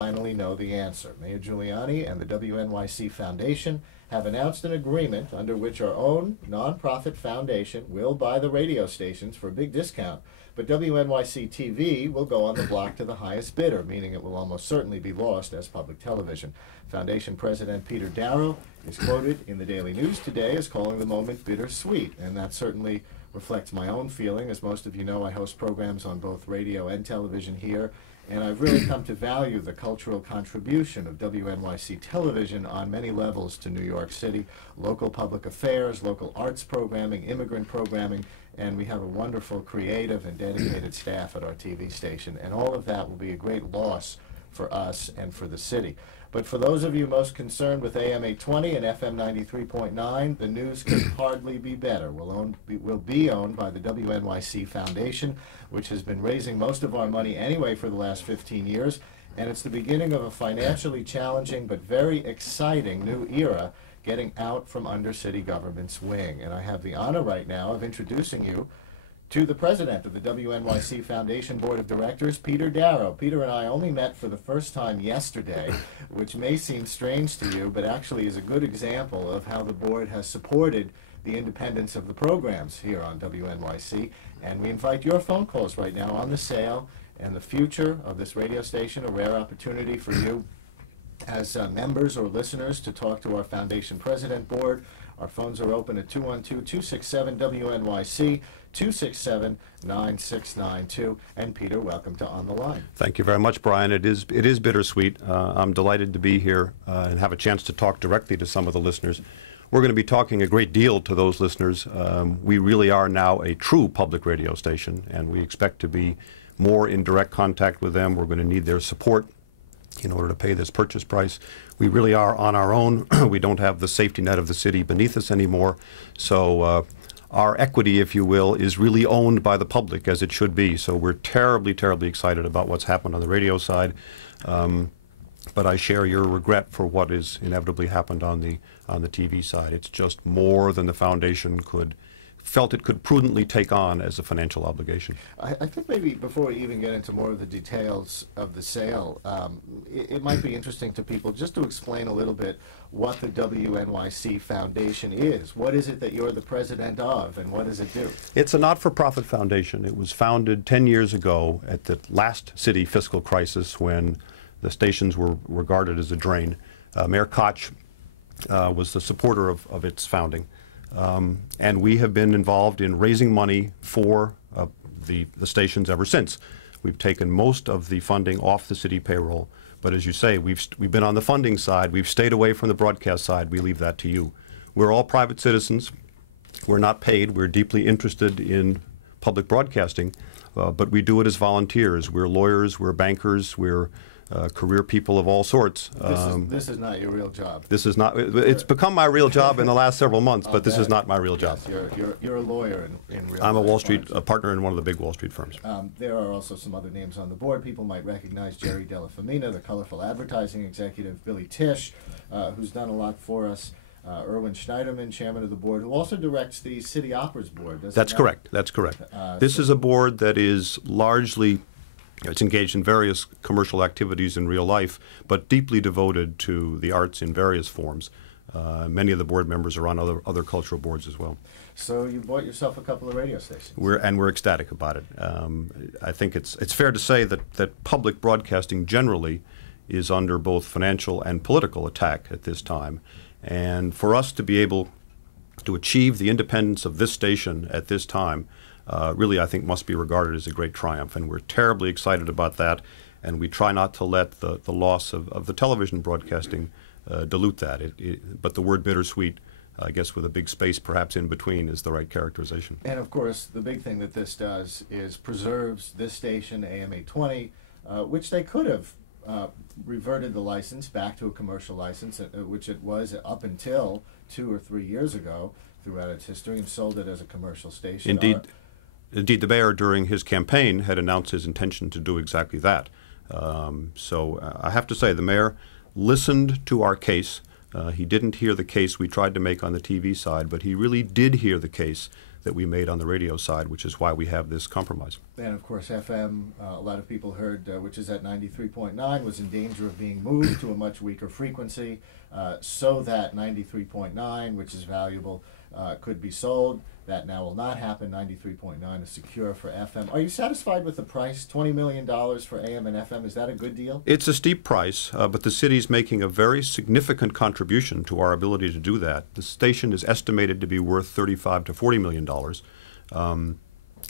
finally know the answer. Mayor Giuliani and the WNYC Foundation have announced an agreement under which our own nonprofit foundation will buy the radio stations for a big discount, but WNYC TV will go on the block to the highest bidder, meaning it will almost certainly be lost as public television. Foundation President Peter Darrow is quoted in the Daily News today as calling the moment bittersweet, and that certainly reflects my own feeling. As most of you know, I host programs on both radio and television here, and I've really come to value the cultural contribution of WNYC television on many levels to New York City: local public affairs, local arts programming, immigrant programming, and we have a wonderful, creative, and dedicated staff at our TV station, and all of that will be a great loss for us and for the city. But for those of you most concerned with AM 820 and FM 93.9, the news could hardly be better. We'll be owned by the WNYC Foundation, which has been raising most of our money anyway for the last 15 years, and it's the beginning of a financially challenging but very exciting new era getting out from under city government's wing. And I have the honor right now of introducing you to the president of the WNYC Foundation Board of Directors, Peter Darrow. Peter and I only met for the first time yesterday, which may seem strange to you, but actually is a good example of how the board has supported the independence of the programs here on WNYC. And we invite your phone calls right now on the sale and the future of this radio station, a rare opportunity for you as members or listeners to talk to our Foundation President Board. Our phones are open at 212-267-WNYC, 267-9692. And Peter, welcome to On the Line. Thank you very much, Brian. It is bittersweet. I'm delighted to be here and have a chance to talk directly to some of the listeners. We're going to be talking a great deal to those listeners. We really are now a true public radio station, and we expect to be more in direct contact with them. We're going to need their support in order to pay this purchase price. We really are on our own. We don't have the safety net of the city beneath us anymore. So our equity, if you will, is really owned by the public, as it should be. So we're terribly, terribly excited about what's happened on the radio side. But I share your regret for what has inevitably happened on the TV side. It's just more than the foundation felt it could prudently take on as a financial obligation. I think maybe before we even get into more of the details of the sale, it might be interesting to people just to explain a little bit what the WNYC Foundation is. What is it that you're the president of, and what does it do? It's a not-for-profit foundation. It was founded 10 years ago at the last city fiscal crisis when the stations were regarded as a drain. Mayor Koch was the supporter of its founding. And we have been involved in raising money for the stations ever since. We've taken most of the funding off the city payroll, but as you say, we've been on the funding side. We've stayed away from the broadcast side. We leave that to you. We're all private citizens. We're not paid. We're deeply interested in public broadcasting, but we do it as volunteers. We're lawyers. We're bankers. We're career people of all sorts. This is not your real job. This is not. It's become my real job in the last several months, but this is not my real job. Yes, you're a lawyer in real. I'm a Wall Street partner in one of the big Wall Street firms. There are also some other names on the board. People might recognize Jerry Della Femina, the colorful advertising executive, Billy Tisch, who's done a lot for us. Erwin Schneiderman, chairman of the board, who also directs the City Opera's board. That's correct. That's correct. This is a board that is largely. It's engaged in various commercial activities in real life, but deeply devoted to the arts in various forms. Many of the board members are on other cultural boards as well. So you bought yourself a couple of radio stations. We're ecstatic about it. I think it's fair to say that public broadcasting generally is under both financial and political attack at this time. And for us to be able to achieve the independence of this station at this time really, I think, must be regarded as a great triumph, and we're terribly excited about that, and we try not to let the loss of the television broadcasting dilute that. But the word bittersweet, I guess with a big space perhaps in between, is the right characterization. And of course, the big thing that this does is preserves this station, AM 820, which they could have reverted the license back to a commercial license, which it was up until 2 or 3 years ago throughout its history, and sold it as a commercial station. Indeed, the mayor, during his campaign, had announced his intention to do exactly that. So I have to say, the mayor listened to our case. He didn't hear the case we tried to make on the TV side, but he really did hear the case that we made on the radio side, which is why we have this compromise. And of course, FM, a lot of people heard, which is at 93.9, was in danger of being moved to a much weaker frequency, so that 93.9, which is valuable, could be sold. That now will not happen. 93.9 is secure for FM. Are you satisfied with the price? $20 million for AM and FM, is that a good deal? It's a steep price, but the city's making a very significant contribution to our ability to do that. The station is estimated to be worth $35 to $40 million.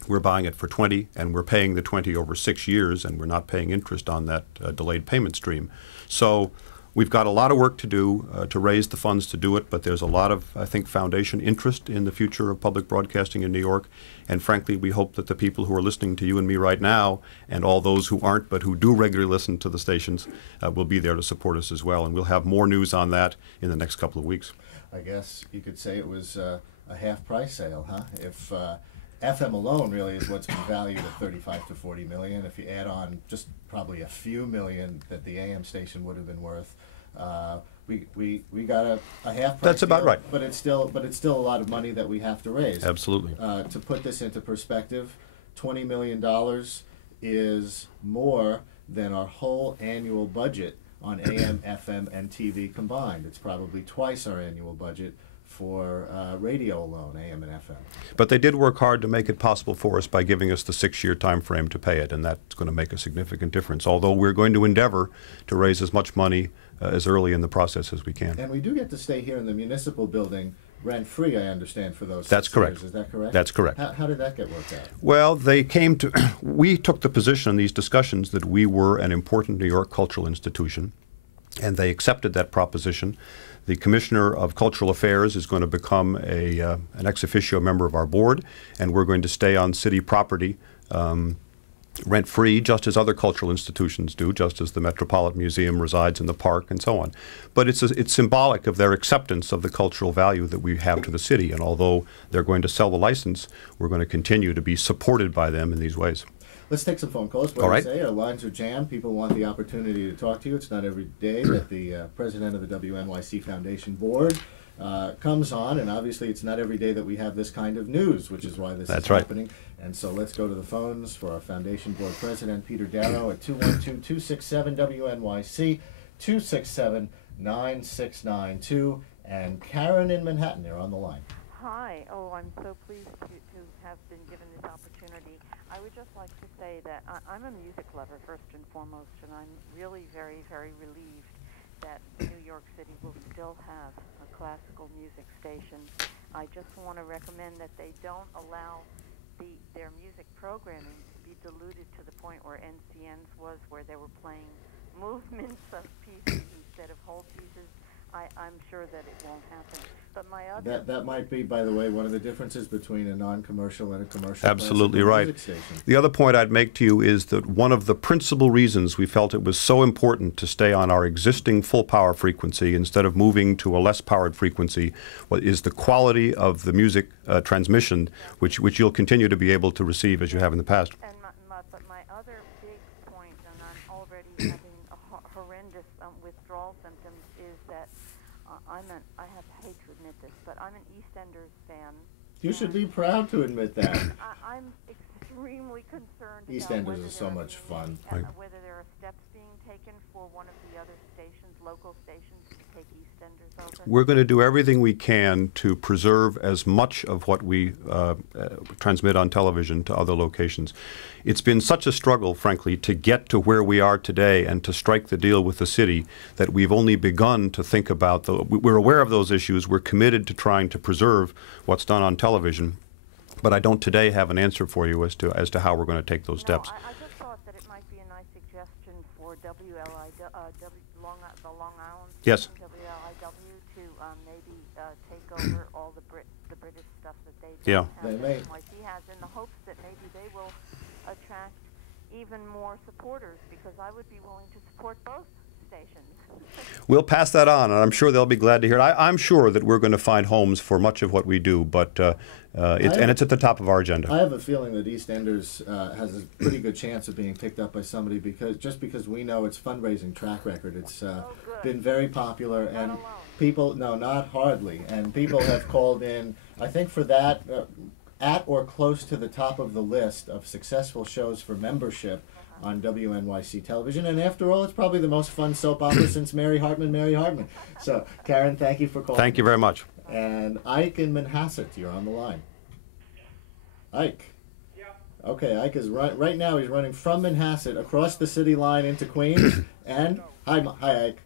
We're buying it for 20, and we're paying the 20 over 6 years, and we're not paying interest on that delayed payment stream. So we've got a lot of work to do to raise the funds to do it, but there's a lot of, I think, foundation interest in the future of public broadcasting in New York. And frankly, we hope that the people who are listening to you and me right now, and all those who aren't but who do regularly listen to the stations, will be there to support us as well. And we'll have more news on that in the next couple of weeks. I guess you could say it was a half-price sale, huh? If FM alone really is what's been valued at 35 to 40 million. If you add on just probably a few million that the AM station would have been worth, we got a half price. That's about deal, right. But it's still a lot of money that we have to raise. Absolutely. To put this into perspective, $20 million is more than our whole annual budget on AM, FM, and TV combined. It's probably twice our annual budget for radio alone, AM and FM. But they did work hard to make it possible for us by giving us the 6-year time frame to pay it, and that's going to make a significant difference, although we're going to endeavor to raise as much money as early in the process as we can. And we do get to stay here in the Municipal building rent-free, I understand, for those 6 That's correct. years. Is that correct? That's correct. How did that get worked out? Well, they came to, we took the position in these discussions that we were an important New York cultural institution, and they accepted that proposition. The Commissioner of Cultural Affairs is going to become an ex officio member of our board, and we're going to stay on city property rent-free, just as other cultural institutions do, just as the Metropolitan Museum resides in the park and so on. But it's symbolic of their acceptance of the cultural value that we have to the city, and although they're going to sell the license, we're going to continue to be supported by them in these ways. Let's take some phone calls. What do you say? Our lines are jammed. People want the opportunity to talk to you. It's not every day that the president of the WNYC Foundation Board comes on, and obviously it's not every day that we have this kind of news, which is why this is happening. And so let's go to the phones for our Foundation Board President, Peter Darrow, at 212-267-WNYC, 267-9692, and Karen in Manhattan, you're on the line. Hi. Oh, I'm so pleased to have been given this opportunity. I would just like to say that I'm a music lover, first and foremost, and I'm really very, very relieved that New York City will still have a classical music station. I just want to recommend that they don't allow their music programming to be diluted to the point where NCN's was, where they were playing movements of pieces instead of whole pieces. I'm sure that it won't happen. But my other that might be, by the way, one of the differences between a non-commercial and a commercial. Absolutely right. The other point I'd make to you is that one of the principal reasons we felt it was so important to stay on our existing full power frequency instead of moving to a less powered frequency is the quality of the music transmission, which you'll continue to be able to receive as you have in the past. And but my other big point, and I'm already having horrendous withdrawal symptoms, is that I hate to admit this, but I'm an EastEnders fan. You should be proud to admit that. I'm extremely concerned EastEnders is so much fun. Whether there are steps being taken for one of the other stations, local stations, to take EastEnders over. We're going to do everything we can to preserve as much of what we transmit on television to other locations. It's been such a struggle, frankly, to get to where we are today and to strike the deal with the city that we've only begun to think about. We're aware of those issues. We're committed to trying to preserve what's done on television. But I don't today have an answer for you as to how we're going to take those steps. I just thought that it might be a nice suggestion for the Long Island Yes. WLIW to maybe take over all the British stuff that they Yeah. have They may. NYC has, in the hopes that maybe they will attract even more supporters, because I would be willing to support both stations. We'll pass that on, and I'm sure they'll be glad to hear it. I'm sure that we're going to find homes for much of what we do, but it's at the top of our agenda. I have a feeling that EastEnders has a pretty good chance of being picked up by somebody because we know its fundraising track record. It's been very popular, and people, no, not hardly, and people have called in. I think for that, at or close to the top of the list of successful shows for membership on WNYC television. And after all, it's probably the most fun soap opera since Mary Hartman, Mary Hartman. So, Karen, thank you for calling. Thank you very much. And Ike in Manhasset, you're on the line. Ike. Okay, Ike is right now. He's running from Manhasset across the city line into Queens. And hi, Ike.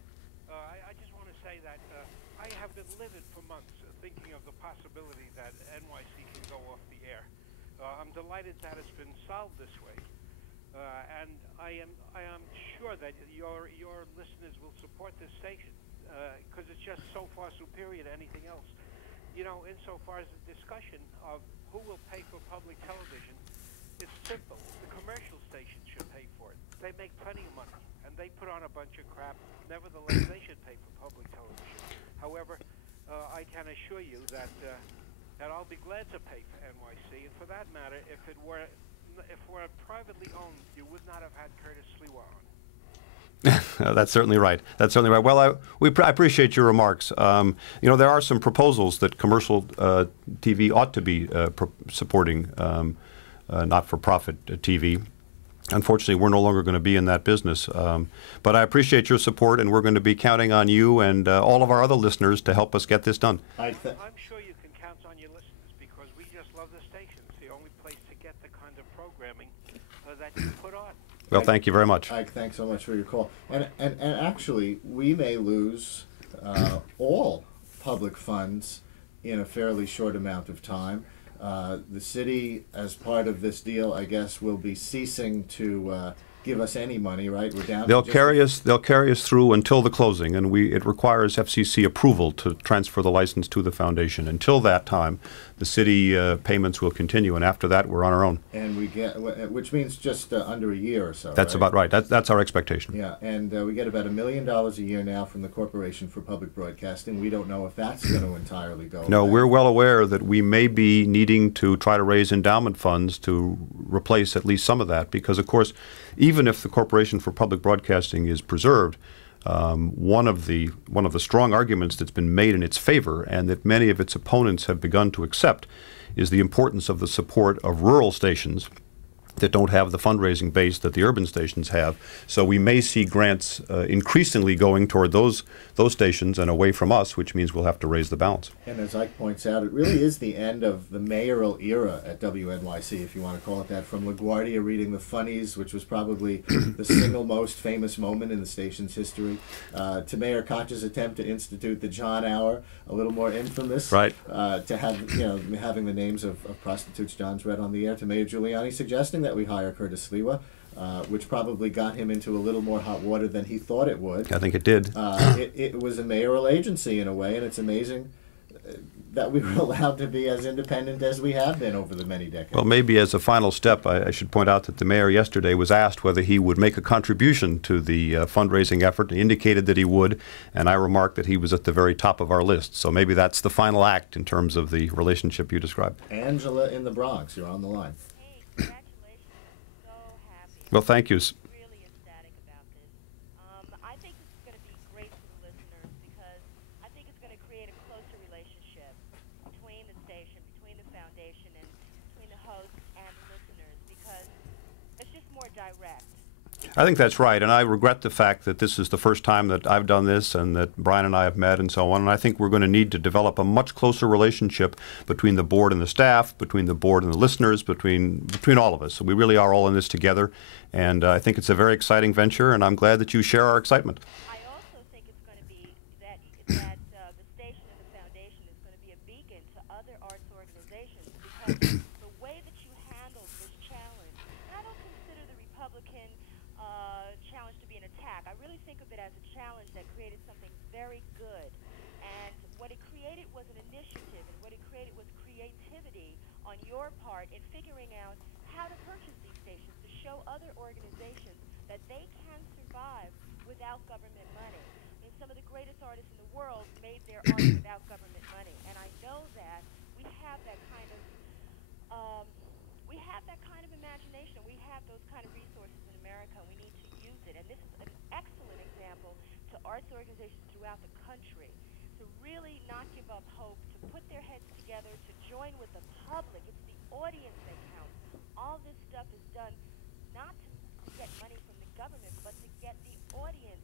I just want to say that I have been livid for months thinking of the possibility that NYC can go off the air. I'm delighted that it's been solved this way, and I am sure that your listeners will support this station because it's just so far superior to anything else. You know, insofar as the discussion of who will pay for public television, it's simple. The commercial stations should pay for it. They make plenty of money, and they put on a bunch of crap. Nevertheless, they should pay for public television. However, I can assure you that I'll be glad to pay for NYC. And for that matter, if it were privately owned, you would not have had Curtis Sliwa on. That's certainly right. That's certainly right. Well, I appreciate your remarks. You know, there are some proposals that commercial TV ought to be supporting not-for-profit TV. Unfortunately, we're no longer going to be in that business. But I appreciate your support, and we're going to be counting on you and all of our other listeners to help us get this done. I'm sure you can count on your listeners because we just love the station. It's the only place to get the kind of programming that you put on. Well, thank you very much. Ike, thanks so much for your call. And actually, we may lose all public funds in a fairly short amount of time. The city, as part of this deal, I guess, will be ceasing to give us any money, right? We're down. They'll carry us through until the closing, and it requires FCC approval to transfer the license to the foundation. Until that time, the city payments will continue, and after that, we're on our own. And we get, which means just under a year or so. That's about right. That's our expectation. Yeah, and we get about $1 million a year now from the Corporation for Public Broadcasting. We don't know if that's going to entirely go. No, we're well aware that we may be needing to try to raise endowment funds to replace at least some of that, because, of course, even if the Corporation for Public Broadcasting is preserved, one of the strong arguments that's been made in its favor, and that many of its opponents have begun to accept, is the importance of the support of rural stations that don't have the fundraising base that the urban stations have. So we may see grants increasingly going toward those stations and away from us, which means we'll have to raise the balance. And as Ike points out, it really is the end of the mayoral era at WNYC, if you want to call it that, from LaGuardia reading The Funnies, which was probably the single most famous moment in the station's history, to Mayor Koch's attempt to institute the John Hour, a little more infamous, right? To have, having the names of prostitutes John's read on the air, to Mayor Giuliani suggesting that we hire Curtis Sliwa, which probably got him into a little more hot water than he thought it would. I think it did. It was a mayoral agency in a way, and it's amazing that we were allowed to be as independent as we have been over the many decades. Well, maybe as a final step, I should point out that the mayor yesterday was asked whether he would make a contribution to the fundraising effort. He indicated that he would, and I remarked that he was at the very top of our list. So maybe that's the final act in terms of the relationship you described. Angela in the Bronx, you're on the line. Hey, congratulations. So happy. Well, thank you. Really ecstatic about this. I think this is going to be great for the listeners because I think it's going to create a closer relationship between the station, between the foundation, and between the hosts and the listeners because it's just more direct. I think that's right, and I regret the fact that this is the first time that I've done this and that Brian and I have met and so on, and I think we're going to need to develop a much closer relationship between the board and the staff, between the board and the listeners, between all of us. So we really are all in this together, and I think it's a very exciting venture, and I'm glad that you share our excitement. I also think it's going to be that the station and the foundation is going to be a beacon to other arts organizations because the way that you handled this challenge, and I don't consider the Republican challenge to be an attack. I really think of it as a challenge that created something very good. And what it created was an initiative, and what it created was creativity on your part in figuring out how to purchase these stations to show other organizations that they can survive without government money. I mean, some of the greatest artists in the world made their art without government money. And I know that we have that kind of imagination. We have those kind of resources in America, and we need to use it. And this is an excellent example to arts organizations throughout the country to to really not give up hope, to put their heads together, to join with the public. It's the audience that counts. All this stuff is done not to get money from the government, but to get the audience